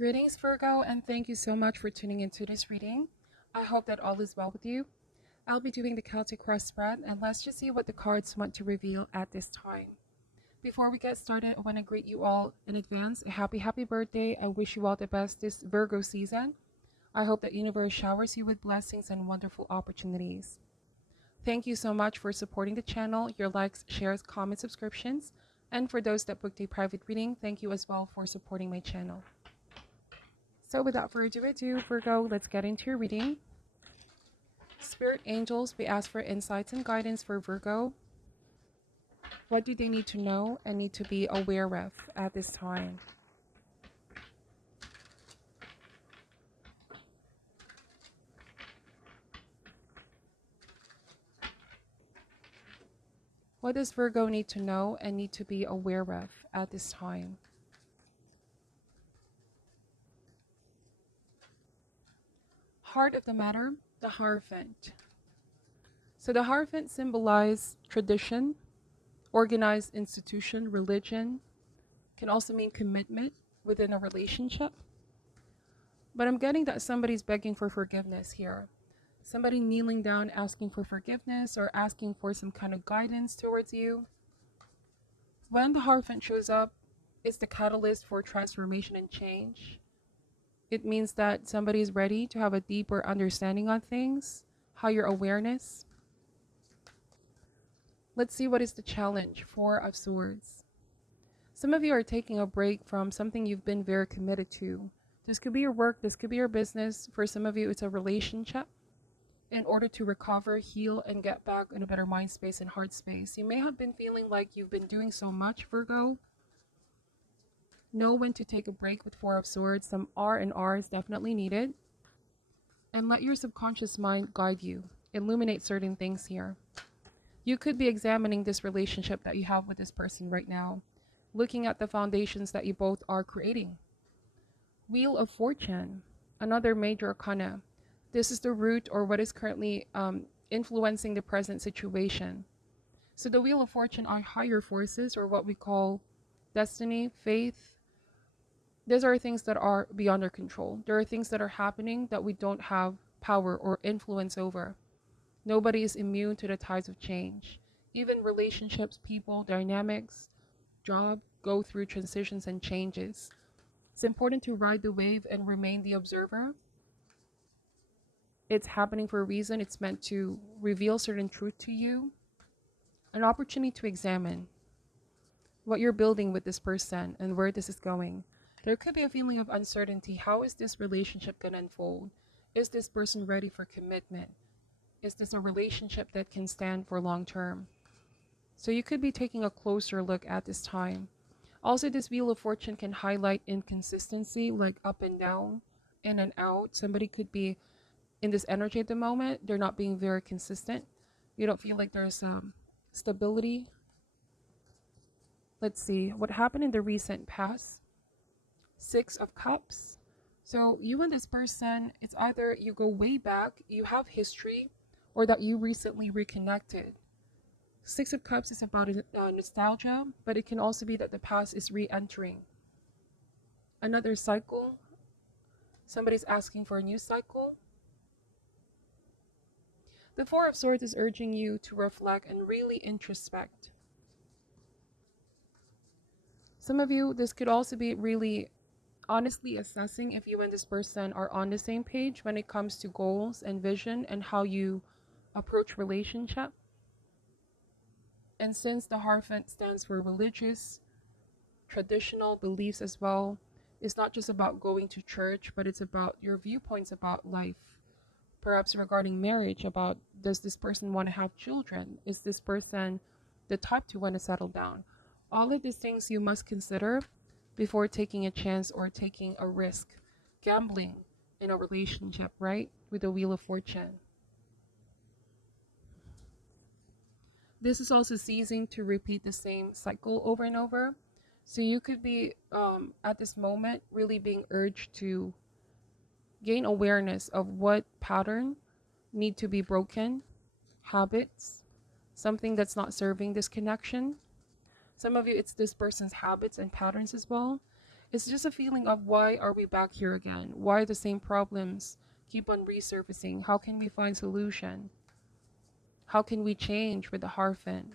Greetings, Virgo, and thank you so much for tuning into this reading. I hope that all is well with you. I'll be doing the Celtic cross spread, and let's just see what the cards want to reveal at this time. Before we get started, I want to greet you all in advance a happy birthday. I wish you all the best this Virgo season. I hope that universe showers you with blessings and wonderful opportunities. Thank you so much for supporting the channel, your likes, shares, comments, subscriptions, and for those that booked a private reading, thank you as well for supporting my channel. So without further ado, Virgo, let's get into your reading. Spirit angels, we ask for insights and guidance for Virgo. What do they need to know and need to be aware of at this time? What does Virgo need to know and need to be aware of at this time? Heart of the matter, the Hierophant. So the Hierophant symbolizes tradition, organized institution, religion, can also mean commitment within a relationship. But I'm getting that somebody's begging for forgiveness here. Somebody kneeling down asking for forgiveness or asking for some kind of guidance towards you. When the Hierophant shows up, it's the catalyst for transformation and change. It means that somebody's ready to have a deeper understanding on things, higher awareness. Let's see what is the challenge. Four of Swords. Some of you are taking a break from something you've been very committed to. This could be your work, this could be your business. For some of you, it's a relationship. In order to recover, heal, and get back in a better mind space and heart space. You may have been feeling like you've been doing so much, Virgo. Know when to take a break with Four of Swords. Some R and R is definitely needed. And let your subconscious mind guide you. Illuminate certain things here. You could be examining this relationship that you have with this person right now. Looking at the foundations that you both are creating. Wheel of Fortune. Another major arcana. This is the root or what is currently influencing the present situation. So the Wheel of Fortune are higher forces, or what we call destiny, faith. These are things that are beyond our control. There are things that are happening that we don't have power or influence over. Nobody is immune to the tides of change. Even relationships, people, dynamics, job go through transitions and changes. It's important to ride the wave and remain the observer. It's happening for a reason. It's meant to reveal certain truth to you. An opportunity to examine what you're building with this person and where this is going. There could be a feeling of uncertainty. How is this relationship going to unfold? Is this person ready for commitment? Is this a relationship that can stand for long term? So you could be taking a closer look at this time. Also, this Wheel of Fortune can highlight inconsistency, like up and down, in and out. Somebody could be in this energy at the moment. They're not being very consistent. You don't feel like there's stability. Let's see what happened in the recent past. Six of Cups. So you and this person, it's either you go way back, you have history, or that you recently reconnected. Six of Cups is about nostalgia, but it can also be that the past is re-entering. Another cycle. Somebody's asking for a new cycle. The Four of Swords is urging you to reflect and really introspect. Some of you, this could also be really honestly assessing if you and this person are on the same page when it comes to goals and vision and how you approach relationship. And since the Hierophant stands for religious, traditional beliefs as well, it's not just about going to church, but it's about your viewpoints about life. Perhaps regarding marriage, about does this person want to have children? Is this person the type to want to settle down? All of these things you must consider before taking a chance or taking a risk, gambling in a relationship, right? With the Wheel of Fortune. This is also ceasing to repeat the same cycle over and over. So you could be at this moment really being urged to gain awareness of what pattern need to be broken, habits, something that's not serving this connection. Some of you, it's this person's habits and patterns as well. It's just a feeling of why are we back here again? Why the same problems keep on resurfacing? How can we find solution? How can we change with the Hierophant?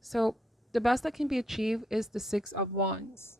So the best that can be achieved is the Six of Wands.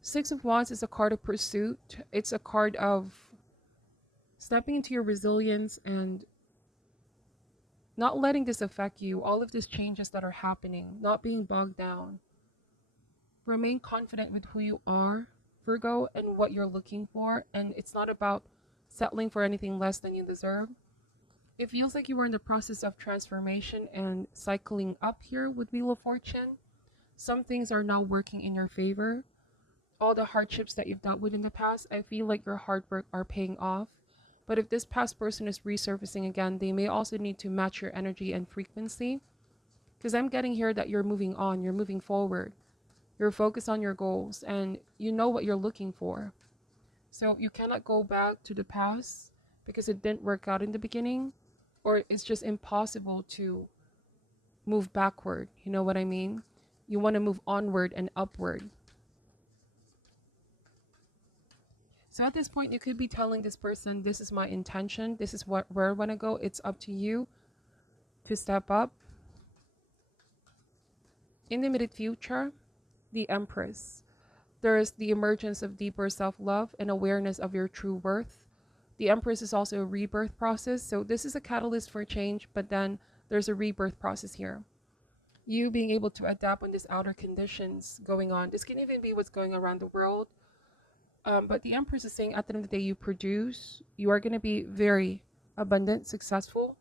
Six of Wands is a card of pursuit. It's a card of stepping into your resilience and not letting this affect you. All of these changes that are happening, not being bogged down. Remain confident with who you are, Virgo, and what you're looking for. And it's not about settling for anything less than you deserve. It feels like you are in the process of transformation and cycling up here with Wheel of Fortune. Some things are now working in your favor. All the hardships that you've dealt with in the past, I feel like your hard work are paying off. But if this past person is resurfacing again, they may also need to match your energy and frequency. Because I'm getting here that you're moving on, you're moving forward. You're focused on your goals and you know what you're looking for. So you cannot go back to the past because it didn't work out in the beginning, or it's just impossible to move backward. You know what I mean? You want to move onward and upward. So at this point, you could be telling this person, this is my intention. This is where I want to go. It's up to you to step up. In the immediate future, the Empress. There is the emergence of deeper self-love and awareness of your true worth. The Empress is also a rebirth process. So this is a catalyst for change, but then there's a rebirth process here. You being able to adapt on these outer conditions going on. This can even be what's going around the world. But the Empress is saying at the end of the day, you produce, you are going to be very abundant, successful.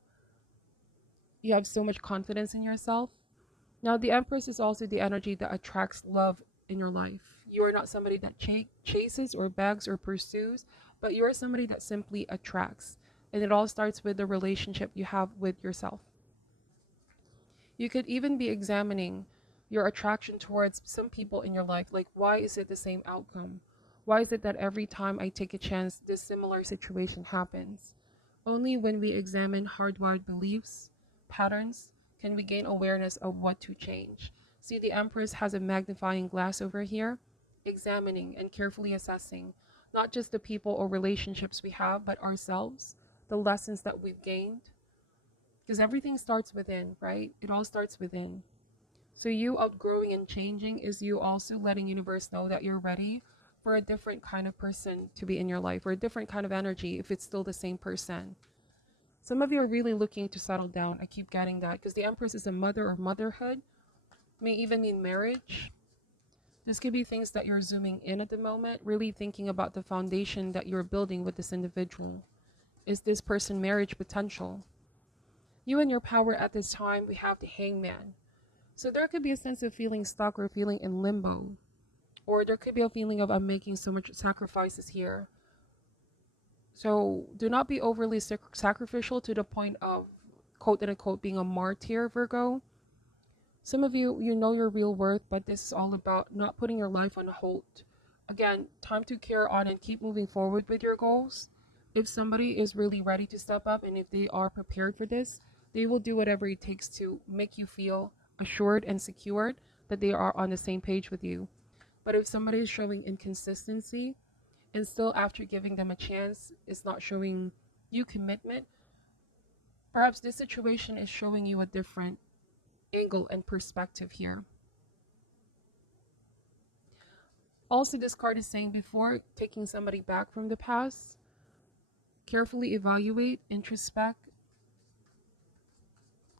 You have so much confidence in yourself. Now, the Empress is also the energy that attracts love in your life. You are not somebody that chases or begs or pursues, but you are somebody that simply attracts. And it all starts with the relationship you have with yourself. You could even be examining your attraction towards some people in your life. Like, why is it the same outcome? Why is it that every time I take a chance, this similar situation happens? Only when we examine hardwired beliefs, patterns, can we gain awareness of what to change. See, the Empress has a magnifying glass over here, examining and carefully assessing not just the people or relationships we have, but ourselves, the lessons that we've gained. Because everything starts within, right? It all starts within. So you outgrowing and changing is you also letting universe know that you're ready for a different kind of person to be in your life, or a different kind of energy if it's still the same person. Some of you are really looking to settle down. I keep getting that because the Empress is a mother or motherhood, may even mean marriage. This could be things that you're zooming in at the moment, really thinking about the foundation that you're building with this individual. Is this person marriage potential? You and your power at this time, we have the Hangman. So there could be a sense of feeling stuck or feeling in limbo. Or there could be a feeling of I'm making so much sacrifices here. So do not be overly sacrificial to the point of quote unquote being a martyr, Virgo. Some of you, you know your real worth, but this is all about not putting your life on hold. Again, time to carry on and keep moving forward with your goals. If somebody is really ready to step up and if they are prepared for this, they will do whatever it takes to make you feel assured and secured that they are on the same page with you. But if somebody is showing inconsistency and still after giving them a chance is not showing you commitment, perhaps this situation is showing you a different angle and perspective here. Also, this card is saying before taking somebody back from the past, carefully evaluate, introspect.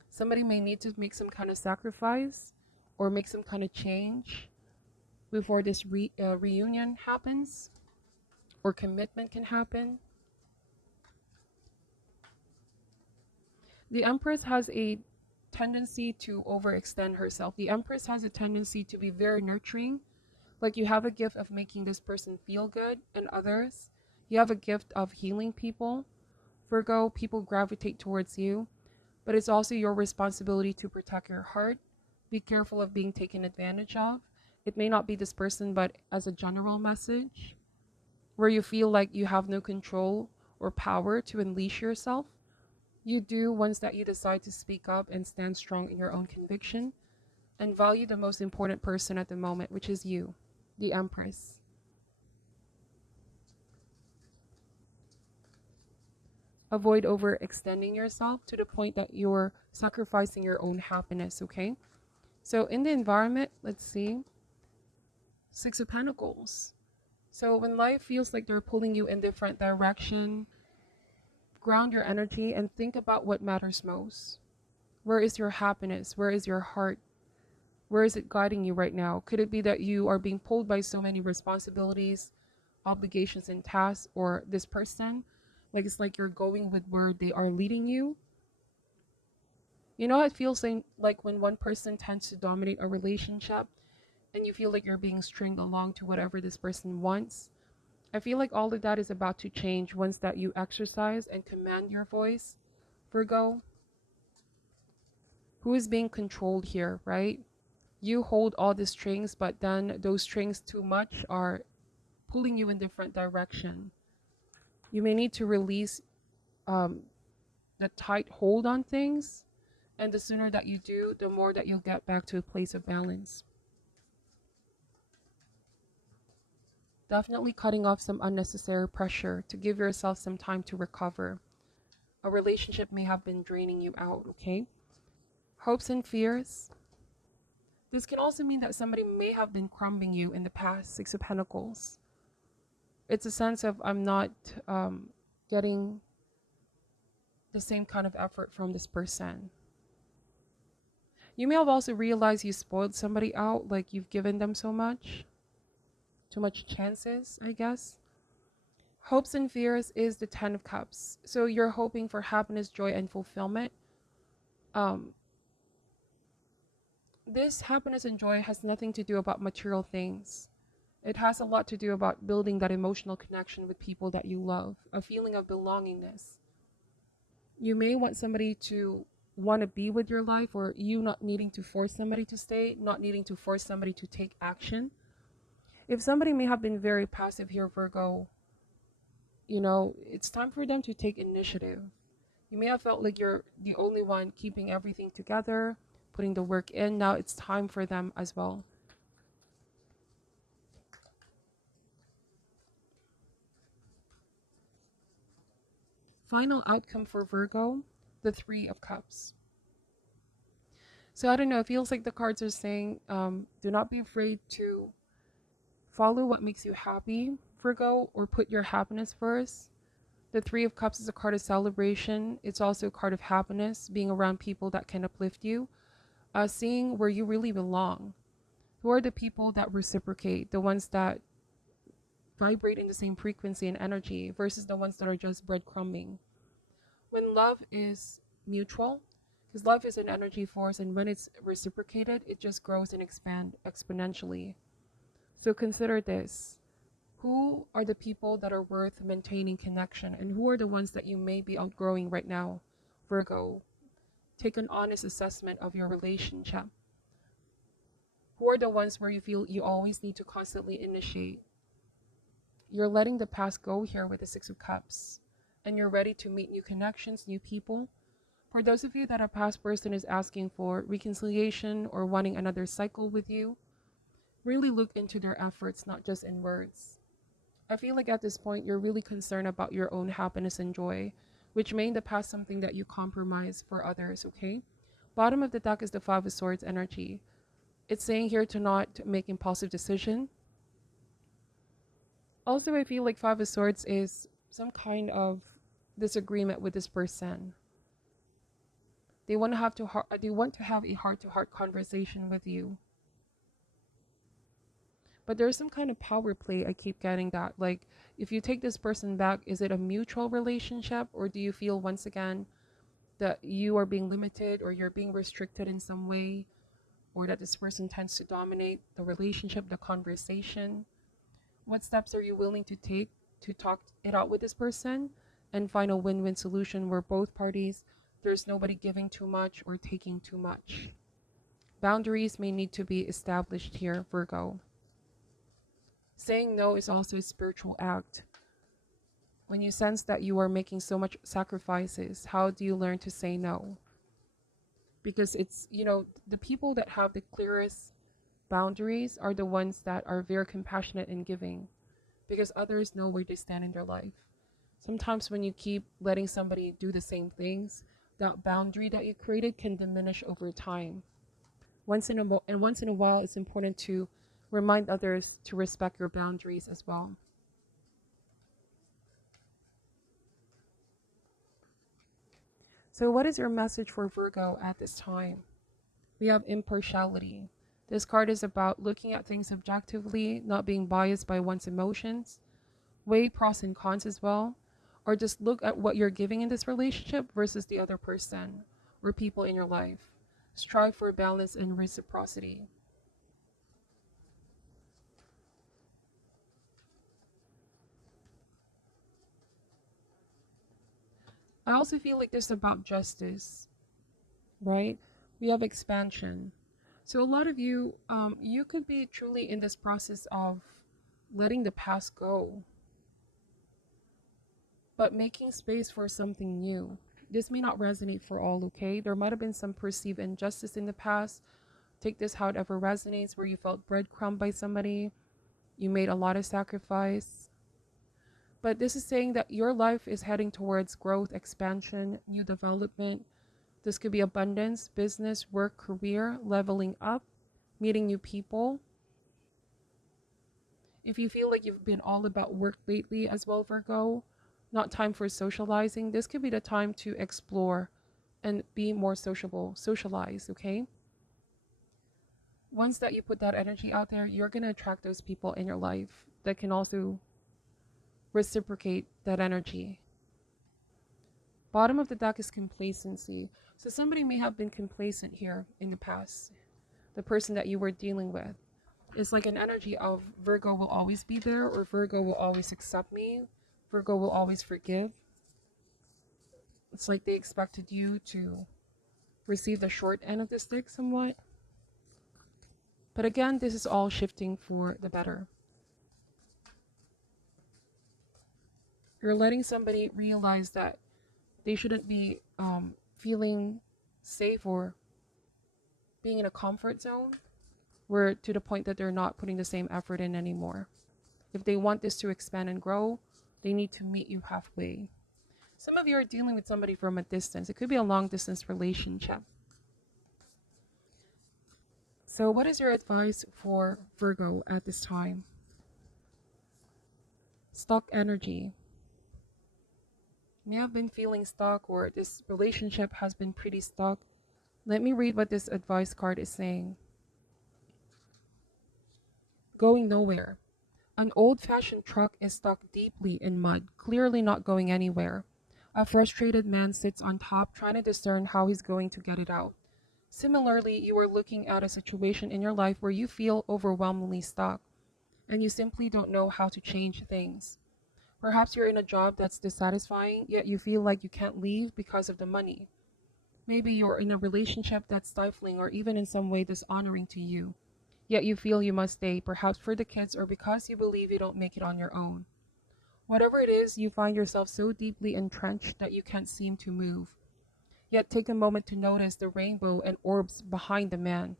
Somebody may need to make some kind of sacrifice or make some kind of change before this reunion happens or commitment can happen. The Empress has a tendency to overextend herself. The Empress has a tendency to be very nurturing. Like you have a gift of making this person feel good and others. You have a gift of healing people. Virgo, people gravitate towards you. But it's also your responsibility to protect your heart. Be careful of being taken advantage of. It may not be this person, but as a general message, where you feel like you have no control or power to unleash yourself. You do once that you decide to speak up and stand strong in your own conviction. and value the most important person at the moment, which is you, the Empress. Avoid overextending yourself to the point that you're sacrificing your own happiness, okay? So in the environment, let's see, Six of Pentacles. So when life feels like they're pulling you in different direction, ground your energy and think about what matters most. Where is your happiness? Where is your heart? Where is it guiding you right now? Could it be that you are being pulled by so many responsibilities, obligations, and tasks, or this person? Like it's like you're going with where they are leading you. You know, it feels like when one person tends to dominate a relationship and you feel like you're being stringed along to whatever this person wants. I feel like all of that is about to change once that you exercise and command your voice, Virgo. Who is being controlled here, right? You hold all the strings, but then those strings too much are pulling you in different direction. You may need to release the tight hold on things, and the sooner that you do, the more that you'll get back to a place of balance. Definitely cutting off some unnecessary pressure to give yourself some time to recover. A relationship may have been draining you out, okay? Hopes and fears. This can also mean that somebody may have been crumbing you in the past, Six of Pentacles. It's a sense of I'm not getting the same kind of effort from this person. You may have also realized you spoiled somebody out, like you've given them so much. Too much chances, I guess. Hopes and fears is the Ten of Cups. So you're hoping for happiness, joy, and fulfillment. This happiness and joy has nothing to do about material things. It has a lot to do about building that emotional connection with people that you love, a feeling of belongingness. You may want somebody to want to be with your life, or you not needing to force somebody to stay, not needing to force somebody to take action. If somebody may have been very passive here, Virgo, you know, it's time for them to take initiative. You may have felt like you're the only one keeping everything together, putting the work in. Now it's time for them as well. Final outcome for Virgo, the Three of Cups. So I don't know, it feels like the cards are saying, do not be afraid to follow what makes you happy, Virgo, or put your happiness first. The Three of Cups is a card of celebration. It's also a card of happiness, being around people that can uplift you, seeing where you really belong. Who are the people that reciprocate, the ones that vibrate in the same frequency and energy versus the ones that are just breadcrumbing. When love is mutual, because love is an energy force, and when it's reciprocated, it just grows and expands exponentially. So consider this. Who are the people that are worth maintaining connection, and who are the ones that you may be outgrowing right now, Virgo? Take an honest assessment of your relationship. Who are the ones where you feel you always need to constantly initiate? You're letting the past go here with the Six of Cups, and you're ready to meet new connections, new people. For those of you that a past person is asking for reconciliation or wanting another cycle with you, really look into their efforts, not just in words. I feel like at this point, you're really concerned about your own happiness and joy, which may in the past something that you compromise for others, okay? Bottom of the deck is the Five of Swords energy. It's saying here to not make impulsive decision. Also, I feel like Five of Swords is some kind of disagreement with this person. They want to have a heart-to-heart conversation with you. But there's some kind of power play. I keep getting that. Like, if you take this person back, is it a mutual relationship, or do you feel once again that you are being limited or you're being restricted in some way, or that this person tends to dominate the relationship, the conversation? What steps are you willing to take to talk it out with this person and find a win-win solution where both parties, there's nobody giving too much or taking too much? Boundaries may need to be established here, Virgo. Saying no is also a spiritual act. When you sense that you are making so much sacrifices, how do you learn to say no? because it's, the people that have the clearest boundaries are the ones that are very compassionate and giving, because others know where they stand in their life. Sometimes when you keep letting somebody do the same things, that boundary that you created can diminish over time. Once in a while, it's important to remind others to respect your boundaries as well. So, what is your message for Virgo at this time? We have impartiality. This card is about looking at things objectively, not being biased by one's emotions. Weigh pros and cons as well, or just look at what you're giving in this relationship versus the other person or people in your life. Strive for balance and reciprocity. I also feel like this is about justice, right? We have expansion. So a lot of you, you could be truly in this process of letting the past go, but making space for something new. This may not resonate for all, okay? There might have been some perceived injustice in the past. Take this however resonates, where you felt breadcrumbed by somebody, you made a lot of sacrifice. But this is saying that your life is heading towards growth, expansion, new development. This could be abundance, business, work, career, leveling up, meeting new people. If you feel like you've been all about work lately as well, Virgo, not time for socializing, this could be the time to explore and be more sociable, socialize, okay? Once that you put that energy out there, you're going to attract those people in your life that can also reciprocate that energy. Bottom of the deck is complacency. So somebody may have been complacent here in the past. The person that you were dealing with. It's like an energy of Virgo will always be there, or Virgo will always accept me. Virgo will always forgive. It's like they expected you to receive the short end of the stick somewhat. But again, this is all shifting for the better. You're letting somebody realize that they shouldn't be feeling safe or being in a comfort zone, where to the point that they're not putting the same effort in anymore. If they want this to expand and grow, they need to meet you halfway. Some of you are dealing with somebody from a distance. It could be a long distance relationship. So what is your advice for Virgo at this time? Stuck energy. You may have been feeling stuck, or this relationship has been pretty stuck. Let me read what this advice card is saying. Going nowhere. An old-fashioned truck is stuck deeply in mud, clearly not going anywhere. A frustrated man sits on top, trying to discern how he's going to get it out. Similarly, you are looking at a situation in your life where you feel overwhelmingly stuck, and you simply don't know how to change things. Perhaps you're in a job that's dissatisfying, yet you feel like you can't leave because of the money. Maybe you're in a relationship that's stifling or even in some way dishonoring to you, yet you feel you must stay, perhaps for the kids or because you believe you don't make it on your own. Whatever it is, you find yourself so deeply entrenched that you can't seem to move. Yet take a moment to notice the rainbow and orbs behind the man.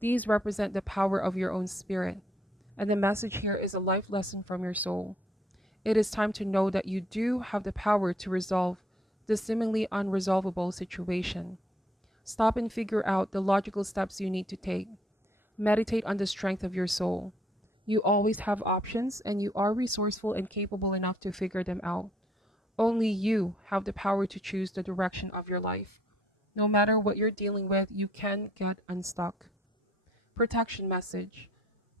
These represent the power of your own spirit, and the message here is a life lesson from your soul. It is time to know that you do have the power to resolve this seemingly unresolvable situation. Stop and figure out the logical steps you need to take. Meditate on the strength of your soul. You always have options, and you are resourceful and capable enough to figure them out. Only you have the power to choose the direction of your life. No matter what you're dealing with, you can get unstuck. Protection message.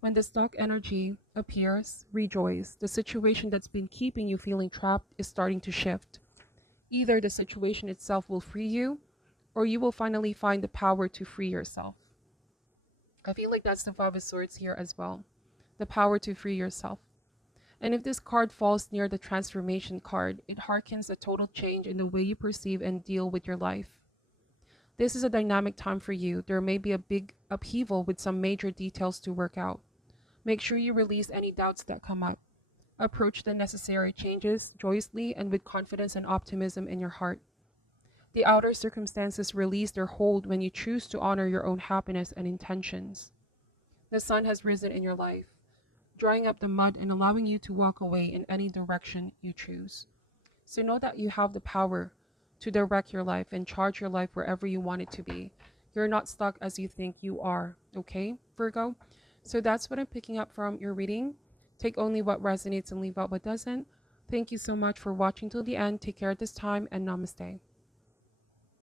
When the stuck energy appears, rejoice. The situation that's been keeping you feeling trapped is starting to shift. Either the situation itself will free you, or you will finally find the power to free yourself. I feel like that's the Five of Swords here as well. The power to free yourself. And if this card falls near the transformation card, it harkens a total change in the way you perceive and deal with your life. This is a dynamic time for you. There may be a big upheaval with some major details to work out. Make sure you release any doubts that come up. Approach the necessary changes joyously and with confidence and optimism in your heart. The outer circumstances release their hold when you choose to honor your own happiness and intentions. The sun has risen in your life, drying up the mud and allowing you to walk away in any direction you choose. So know that you have the power to direct your life and charge your life wherever you want it to be. You're not stuck as you think you are, okay, Virgo? So that's what I'm picking up from your reading. Take only what resonates and leave out what doesn't. Thank you so much for watching till the end. Take care at this time and namaste.